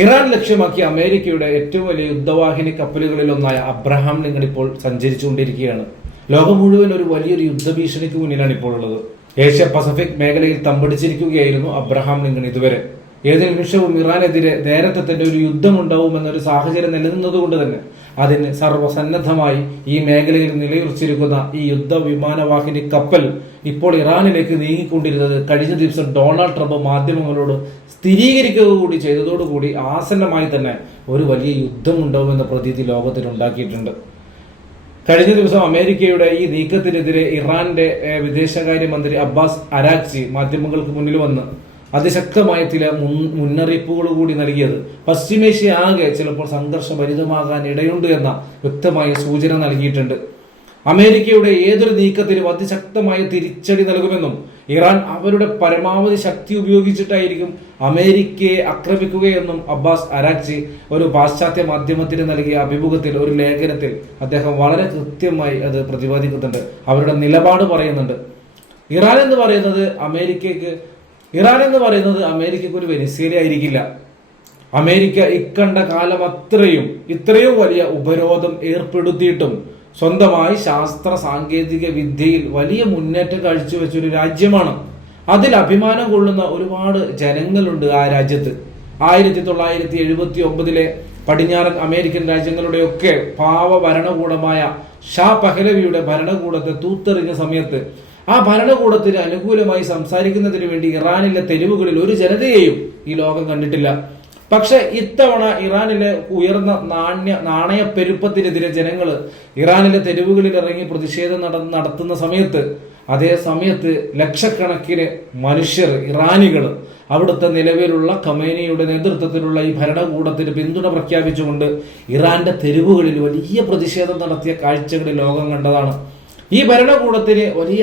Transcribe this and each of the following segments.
Iran ലക്ഷ്യമാക്കി അമേരിക്കയുടെ ഏറ്റവും വലിയ യുദ്ധവാഹിനി കപ്പലുകളിൽ ഒന്നായ അബ്രഹാം ലിങ്കൺ ഇപ്പോൾ സഞ്ചരിച്ചുകൊണ്ടിരിക്കുകയാണ്. ലോകം മുഴുവൻ ഒരു വലിയൊരു യുദ്ധഭീഷണിക്ക് മുന്നിലാണ് ഇപ്പോൾ ഉള്ളത്. ഏഷ്യ പസഫിക് മേഖലയിൽ തമ്പടിച്ചിരിക്കുകയായിരുന്നു അബ്രഹാം ലിങ്കൺ ഇതുവരെ. ഏത് നിമിഷവും ഇറാനെതിരെ നേരത്തെ തന്നെ ഒരു യുദ്ധം ഉണ്ടാവുമെന്നൊരു സാഹചര്യം നിലനിന്നതുകൊണ്ട് തന്നെ അതിന് സർവസന്നദ്ധമായി ഈ മേഖലയിൽ നിലയുറച്ചിരിക്കുന്ന ഈ യുദ്ധ വിമാനവാഹിനി കപ്പൽ ഇപ്പോൾ ഇറാനിലേക്ക് നീങ്ങിക്കൊണ്ടിരുന്നത് കഴിഞ്ഞ ദിവസം ഡൊണാൾഡ് ട്രംപ് മാധ്യമങ്ങളോട് സ്ഥിരീകരിക്കുക കൂടി ചെയ്തതോടുകൂടി ആസന്നമായി തന്നെ ഒരു വലിയ യുദ്ധം ഉണ്ടാവുമെന്ന പ്രതീതി ലോകത്തിൽ ഉണ്ടാക്കിയിട്ടുണ്ട് കഴിഞ്ഞ ദിവസം അമേരിക്കയുടെ ഈ നീക്കത്തിനെതിരെ ഇറാന്റെ വിദേശകാര്യ വിദേശകാര്യമന്ത്രി അബ്ബാസ് അരാക്സി മാധ്യമങ്ങൾക്ക് മുന്നിൽ വന്ന് അതിശക്തമായ ചില മുന്നറിയിപ്പുകൾ കൂടി നൽകിയത്. പശ്ചിമേഷ്യ ആകെ ചിലപ്പോൾ സംഘർഷഭരിതമാകാൻ ഇടയുണ്ട് എന്ന വ്യക്തമായ സൂചന നൽകിയിട്ടുണ്ട്. അമേരിക്കയുടെ ഏതൊരു നീക്കത്തിനും അതിശക്തമായ തിരിച്ചടി നൽകുമെന്നും ഇറാൻ അവരുടെ പരമാവധി ശക്തി ഉപയോഗിച്ചിട്ടായിരിക്കും അമേരിക്കയെ ആക്രമിക്കുകയെന്നും അബ്ബാസ് അരാക്ചി ഒരു പാശ്ചാത്യ മാധ്യമത്തിന് നൽകിയ അഭിമുഖത്തിൽ ഒരു ലേഖനത്തിൽ അദ്ദേഹം വളരെ കൃത്യമായി അത് പ്രതിപാദിക്കുന്നുണ്ട്. അവരുടെ നിലപാട് പറയുന്നുണ്ട്. ഇറാൻ എന്ന് പറയുന്നത് അമേരിക്കയ്ക്ക് ഇറാൻ എന്ന് പറയുന്നത് അമേരിക്കയ്ക്ക് ഒരു വെനിസ്വേല ആയിരിക്കില്ല. അമേരിക്ക ഇക്കണ്ട കാലം അത്രയും ഇത്രയും വലിയ ഉപരോധം ഏർപ്പെടുത്തിയിട്ടും സ്വന്തമായി ശാസ്ത്ര സാങ്കേതിക വിദ്യയിൽ വലിയ മുന്നേറ്റം കാഴ്ചവെച്ച ഒരു രാജ്യമാണ്. അതിൽ അഭിമാനം കൊള്ളുന്ന ഒരുപാട് ജനങ്ങളുണ്ട് ആ രാജ്യത്ത്. ആയിരത്തി തൊള്ളായിരത്തി എഴുപത്തി ഒമ്പതിലെ പടിഞ്ഞാറൻ അമേരിക്കൻ രാജ്യങ്ങളുടെയൊക്കെ പാവ ഭരണകൂടമായ ഷാ പഹലവിയുടെ ഭരണകൂടത്തെ തൂത്തെറിഞ്ഞ സമയത്ത് ആ ഭരണകൂടത്തിന് അനുകൂലമായി സംസാരിക്കുന്നതിന് വേണ്ടി ഇറാനിലെ തെരുവുകളിൽ ഒരു ജനതയെയും ഈ ലോകം കണ്ടിട്ടില്ല. പക്ഷെ ഇത്തവണ ഇറാനിലെ ഉയർന്ന നാണ്യ നാണയപ്പെരുപ്പത്തിനെതിരെ ജനങ്ങൾ ഇറാനിലെ തെരുവുകളിൽ ഇറങ്ങി പ്രതിഷേധം നട നടത്തുന്ന സമയത്ത് അതേ സമയത്ത് ലക്ഷക്കണക്കിന് മനുഷ്യർ ഇറാനികൾ അവിടുത്തെ നിലവിലുള്ള ഖമേനിയുടെ നേതൃത്വത്തിലുള്ള ഈ ഭരണകൂടത്തിന് പിന്തുണ പ്രഖ്യാപിച്ചുകൊണ്ട് ഇറാന്റെ തെരുവുകളിൽ വലിയ പ്രതിഷേധം നടത്തിയ കാഴ്ചകളിൽ ലോകം കണ്ടതാണ്. ഈ ഭരണകൂടത്തിന് വലിയ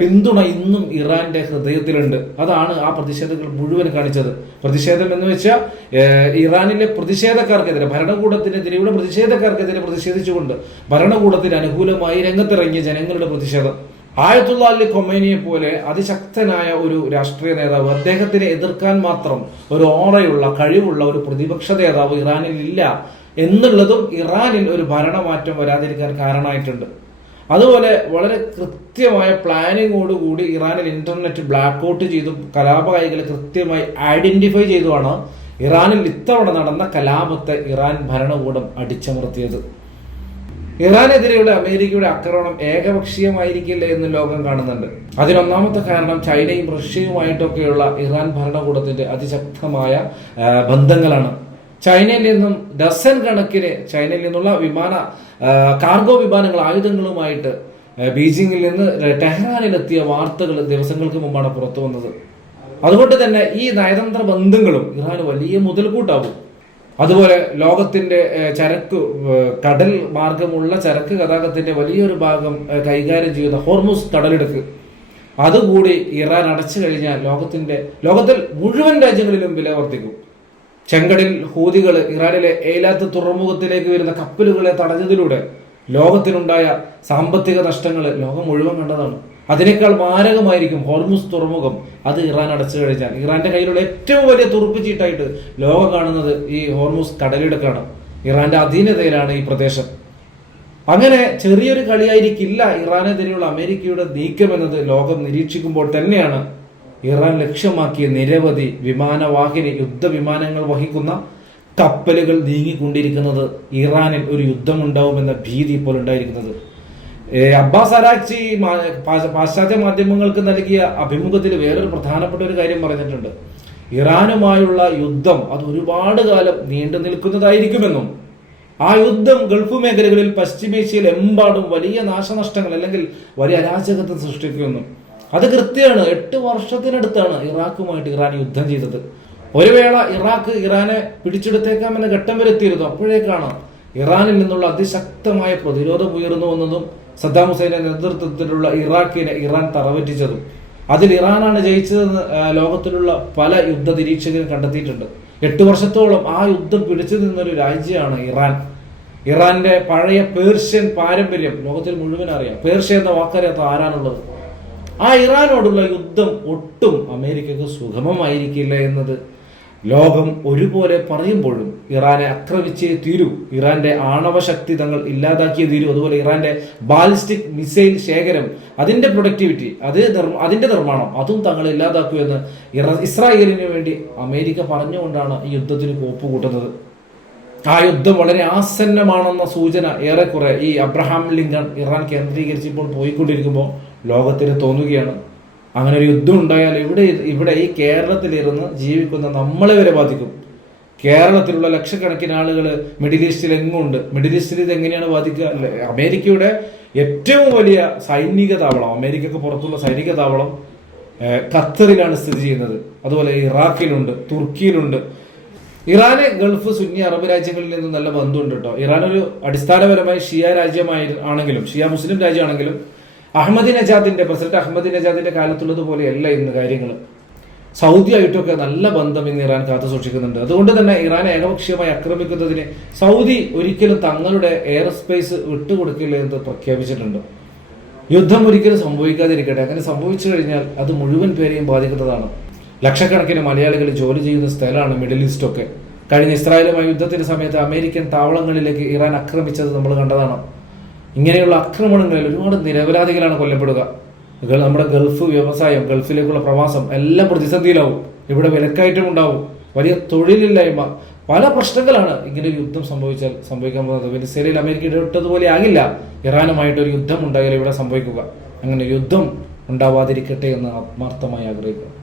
പിന്തുണ ഇന്നും ഇറാന്റെ ഹൃദയത്തിലുണ്ട്. അതാണ് ആ പ്രതിഷേധങ്ങൾ മുഴുവൻ കാണിച്ചത്. പ്രതിഷേധം എന്ന് വെച്ചാൽ ഇറാനിലെ പ്രതിഷേധക്കാർക്കെതിരെ ഭരണകൂടത്തിനെതിരെയുള്ള പ്രതിഷേധക്കാർക്കെതിരെ പ്രതിഷേധിച്ചുകൊണ്ട് ഭരണകൂടത്തിന് അനുകൂലമായി രംഗത്തിറങ്ങിയ ജനങ്ങളുടെ പ്രതിഷേധം. ആയത്തുള്ള അലി കൊമേനിയെ പോലെ അതിശക്തനായ ഒരു രാഷ്ട്രീയ നേതാവ് അദ്ദേഹത്തിനെ എതിർക്കാൻ മാത്രം ഒരു ഓറയുള്ള കഴിവുള്ള ഒരു പ്രതിപക്ഷ നേതാവ് ഇറാനിൽ ഇല്ല എന്നുള്ളതും ഇറാനിൽ ഒരു ഭരണമാറ്റം വരാതിരിക്കാൻ കാരണമായിട്ടുണ്ട്. അതുപോലെ വളരെ കൃത്യമായ പ്ലാനിങ്ങോടുകൂടി ഇറാനിൽ ഇന്റർനെറ്റ് ബ്ലാക്ക് ഔട്ട് ചെയ്തു കലാപകാരികളെ കൃത്യമായി ഐഡന്റിഫൈ ചെയ്തുമാണ് ഇറാനിൽ ഇത്തവണ നടന്ന കലാപത്തെ ഇറാൻ ഭരണകൂടം അടിച്ചമർത്തിയത്. ഇറാനെതിരെയുള്ള അമേരിക്കയുടെ ആക്രമണം ഏകപക്ഷീയമായിരിക്കില്ല എന്ന് ലോകം കാണുന്നുണ്ട്. അതിനൊന്നാമത്തെ കാരണം ചൈനയും റഷ്യയുമായിട്ടൊക്കെയുള്ള ഇറാൻ ഭരണകൂടത്തിന്റെ അതിശക്തമായ ബന്ധങ്ങളാണ്. ചൈനയിൽ നിന്നും ഡസൻ കണക്കിന് ചൈനയിൽ നിന്നുള്ള വിമാന കാർഗോ വിമാനങ്ങൾ ആയുധങ്ങളുമായിട്ട് ബീജിംഗിൽ നിന്ന് ടെഹ്റാനിലെത്തിയ വാർത്തകൾ ദിവസങ്ങൾക്ക് മുമ്പാണ് പുറത്തു വന്നത്. അതുകൊണ്ട് തന്നെ ഈ നയതന്ത്ര ബന്ധങ്ങളും ഇറാന് വലിയ മുതൽക്കൂട്ടാവും. അതുപോലെ ലോകത്തിന്റെ ചരക്ക് കടൽ മാർഗമുള്ള ചരക്ക് ഗതാഗതത്തിന്റെ വലിയൊരു ഭാഗം കൈകാര്യം ചെയ്യുന്ന ഹോർമുസ് കടലെടുക്ക് അതുകൂടി ഇറാൻ അടച്ചു കഴിഞ്ഞാൽ ലോകത്തിന്റെ ലോകത്തിൽ മുഴുവൻ രാജ്യങ്ങളിലും വില വർദ്ധിക്കും. ചെങ്കടിൽ ഹൂതികൾ ഇറാനിലെ ഏലാത്ത് തുറമുഖത്തിലേക്ക് വരുന്ന കപ്പലുകളെ തടഞ്ഞതിലൂടെ ലോകത്തിനുണ്ടായ സാമ്പത്തിക നഷ്ടങ്ങൾ ലോകം മുഴുവൻ കണ്ടതാണ്. അതിനേക്കാൾ മാരകമായിരിക്കും ഹോർമുസ് തുറമുഖം. അത് ഇറാൻ അടച്ചു കഴിഞ്ഞാൽ. ഇറാന്റെ കയ്യിലുള്ള ഏറ്റവും വലിയ തുറുപ്പ് ചീട്ടായിട്ട് ലോകം കാണുന്നത് ഈ ഹോർമുസ് കടലിടുക്കാണ്. ഇറാന്റെ അധീനതയിലാണ് ഈ പ്രദേശം. അങ്ങനെ ചെറിയൊരു കളിയായിരിക്കില്ല ഇറാനെതിരെയുള്ള അമേരിക്കയുടെ നീക്കം എന്നത് ലോകം നിരീക്ഷിക്കുമ്പോൾ തന്നെയാണ് ഇറാൻ ലക്ഷ്യമാക്കിയ നിരവധി വിമാനവാഹിനി യുദ്ധവിമാനങ്ങൾ വഹിക്കുന്ന കപ്പലുകൾ നീങ്ങിക്കൊണ്ടിരിക്കുന്നത് ഇറാനിൽ ഒരു യുദ്ധമുണ്ടാവുമെന്ന ഭീതി ഇപ്പോൾ ഉണ്ടായിരിക്കുന്നത്. അബ്ബാസ് അരാക്ചി പാശ്ചാത്യ മാധ്യമങ്ങൾക്ക് നൽകിയ അഭിമുഖത്തിൽ വേറൊരു പ്രധാനപ്പെട്ട ഒരു കാര്യം പറഞ്ഞിട്ടുണ്ട്. ഇറാനുമായുള്ള യുദ്ധം അത് ഒരുപാട് കാലം നീണ്ടു നിൽക്കുന്നതായിരിക്കുമെന്നും ആ യുദ്ധം ഗൾഫ് മേഖലകളിൽ പശ്ചിമേഷ്യയിൽ എമ്പാടും വലിയ നാശനഷ്ടങ്ങൾ അല്ലെങ്കിൽ വലിയ അരാജകത്വം സൃഷ്ടിക്കുമെന്നും അത് കൃത്യമാണ്. എട്ട് വർഷത്തിനടുത്താണ് ഇറാഖുമായിട്ട് ഇറാൻ യുദ്ധം ചെയ്തത്. ഒരു വേള ഇറാഖ് ഇറാനെ പിടിച്ചെടുത്തേക്കാം എന്ന ഘട്ടം വരെ എത്തിയിരുന്നു അപ്പോഴേക്കാണ് ഇറാനിൽ നിന്നുള്ള അതിശക്തമായ പ്രതിരോധം ഉയർന്നു വന്നതും സദ്ദാം ഹുസൈന്റെ നേതൃത്വത്തിലുള്ള ഇറാഖിനെ ഇറാൻ തറവറ്റിച്ചതും. അതിൽ ഇറാനാണ് ജയിച്ചതെന്ന് ലോകത്തിലുള്ള പല യുദ്ധ നിരീക്ഷകരും കണ്ടെത്തിയിട്ടുണ്ട്. എട്ട് വർഷത്തോളം ആ യുദ്ധം പിടിച്ചു നിന്നൊരു രാജ്യമാണ് ഇറാൻ. ഇറാന്റെ പഴയ പേർഷ്യൻ പാരമ്പര്യം ലോകത്തിൽ മുഴുവൻ അറിയാം. പേർഷ്യ എന്ന വാക്കറിയാത്ത ആരാണുള്ളത്? ആ ഇറാനോടുള്ള യുദ്ധം ഒട്ടും അമേരിക്കക്ക് സുഗമമായിരിക്കില്ല എന്നത് ലോകം ഒരുപോലെ പറയുമ്പോഴും ഇറാനെ ആക്രമിച്ചേ തീരൂ. ഇറാന്റെ ആണവശക്തി തങ്ങൾ ഇല്ലാതാക്കിയേ തീരൂ. അതുപോലെ ഇറാന്റെ ബാലിസ്റ്റിക് മിസൈൽ ശേഖരം അതിന്റെ പ്രൊഡക്ടിവിറ്റി അത് അതിന്റെ നിർമ്മാണം അതും തങ്ങൾ ഇല്ലാതാക്കൂ എന്ന് ഇസ്രായേലിന് വേണ്ടി അമേരിക്ക പറഞ്ഞുകൊണ്ടാണ് ഈ യുദ്ധത്തിന് കോപ്പ് കൂട്ടുന്നത് ആ യുദ്ധം വളരെ ആസന്നമാണെന്ന സൂചന ഏറെക്കുറെ ഈ അബ്രഹാം ലിങ്കൺ ഇറാൻ കേന്ദ്രീകരിച്ച് ഇപ്പോൾ പോയിക്കൊണ്ടിരിക്കുമ്പോൾ ലോകത്തിന് തോന്നുകയാണ്. അങ്ങനെ ഒരു യുദ്ധം ഉണ്ടായാൽ ഇവിടെ ഇവിടെ ഈ കേരളത്തിലിരുന്ന് ജീവിക്കുന്ന നമ്മളെ വരെ ബാധിക്കും. കേരളത്തിലുള്ള ലക്ഷക്കണക്കിന് ആളുകൾ മിഡിൽ ഈസ്റ്റിൽ എങ്ങുണ്ട് മിഡിൽ ഈസ്റ്റിൽ ഇത് എങ്ങനെയാണ് ബാധിക്കുക? അമേരിക്കയുടെ ഏറ്റവും വലിയ സൈനിക താവളം അമേരിക്കക്ക് പുറത്തുള്ള സൈനിക താവളം ഖത്തറിലാണ് സ്ഥിതി ചെയ്യുന്നത്. അതുപോലെ ഇറാഖിലുണ്ട് തുർക്കിയിലുണ്ട്. ഇറാന് ഗൾഫ് സുന്നി അറബ് രാജ്യങ്ങളിൽ നിന്ന് നല്ല ബന്ധമുണ്ട് കേട്ടോ. ഇറാൻ ഒരു അടിസ്ഥാനപരമായി ഷിയ രാജ്യമായി ആണെങ്കിലും ഷിയ മുസ്ലിം രാജ്യമാണെങ്കിലും അഹമ്മദി നജാദിന്റെ പ്രസിഡന്റ് അഹമ്മദ് നജാദിന്റെ കാലത്തുള്ളത് പോലെയല്ല ഇന്ന് കാര്യങ്ങൾ സൗദി ആയിട്ടൊക്കെ നല്ല ബന്ധം ഇന്ന് ഇറാൻ കാത്തു സൂക്ഷിക്കുന്നുണ്ട്. അതുകൊണ്ട് തന്നെ ഇറാൻ ഏകപക്ഷീയമായി ആക്രമിക്കുന്നതിന് സൗദി ഒരിക്കലും തങ്ങളുടെ എയർ സ്പേസ് വിട്ടുകൊടുക്കില്ല എന്ന് പ്രഖ്യാപിച്ചിട്ടുണ്ട്. യുദ്ധം ഒരിക്കലും സംഭവിക്കാതിരിക്കട്ടെ. അങ്ങനെ സംഭവിച്ചു കഴിഞ്ഞാൽ അത് മുഴുവൻ പേരെയും ബാധിക്കുന്നതാണ്. ലക്ഷക്കണക്കിന് മലയാളികൾ ജോലി ചെയ്യുന്ന സ്ഥലമാണ് മിഡിൽ ഈസ്റ്റ് ഒക്കെ. കഴിഞ്ഞ ഇസ്രായേലുമായി യുദ്ധത്തിന്റെ സമയത്ത് അമേരിക്കൻ താവളങ്ങളിലേക്ക് ഇറാൻ ആക്രമിച്ചത് നമ്മൾ കണ്ടതാണ്. ഇങ്ങനെയുള്ള ആക്രമണങ്ങളിൽ ഒരുപാട് നിരപരാധികളാണ് കൊല്ലപ്പെടുക. നമ്മുടെ ഗൾഫ് വ്യവസായം ഗൾഫിലേക്കുള്ള പ്രവാസം എല്ലാം പ്രതിസന്ധിയിലാവും. ഇവിടെ വിലക്കയറ്റം ഉണ്ടാവും. വലിയ തൊഴിലില്ലായ്മ. പല പ്രശ്നങ്ങളാണ് ഇങ്ങനെ ഒരു യുദ്ധം സംഭവിച്ചാൽ സംഭവിക്കാൻ പോകുന്നത്. വെനിസേലയിൽ അമേരിക്ക ഇടപെട്ടതുപോലെ ആകില്ല. ഇറാനുമായിട്ട് ഒരു യുദ്ധം ഉണ്ടായാൽ ഇവിടെ സംഭവിക്കുക. അങ്ങനെ യുദ്ധം ഉണ്ടാവാതിരിക്കട്ടെ എന്ന് ആത്മാർത്ഥമായി ആഗ്രഹിക്കുന്നു.